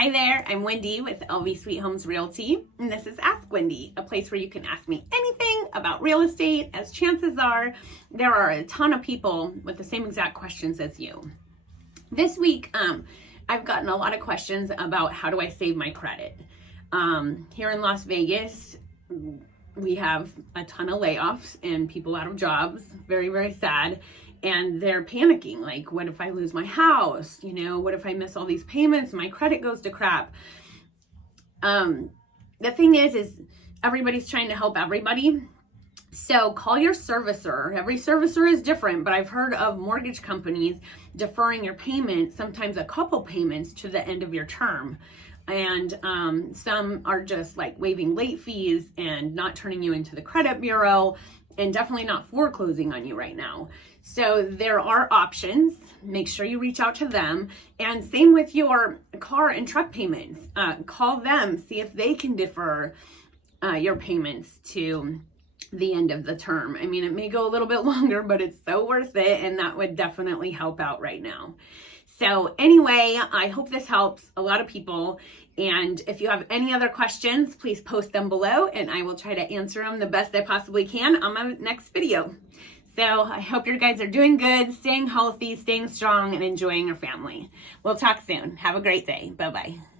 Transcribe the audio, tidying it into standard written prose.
Hi there, I'm Wendy with LV Sweet Homes Realty, and this is Ask Wendy, a place where you can ask me anything about real estate, as chances are there are a ton of people with the same exact questions as you. This week, I've gotten a lot of questions about how do I save my credit. Here in Las Vegas, we have a ton of layoffs and people out of jobs, very, very sad. And they're panicking, like, what if I lose my house? What if I miss all these payments? My credit goes to crap. The thing is everybody's trying to help everybody. So call your servicer. Every servicer is different, but I've heard of mortgage companies deferring your payment, sometimes a couple payments to the end of your term. And some are just like waiving late fees and not turning you into the credit bureau, and definitely not foreclosing on you right now. So there are options. Make sure you reach out to them. And same with your car and truck payments. Call them, see if they can defer your payments to the end of the term. I mean, it may go a little bit longer, but it's so worth it, and that would definitely help out right now. So anyway, I hope this helps a lot of people. And if you have any other questions, please post them below and I will try to answer them the best I possibly can on my next video. So I hope you guys are doing good, staying healthy, staying strong, and enjoying your family. We'll talk soon. Have a great day. Bye-bye.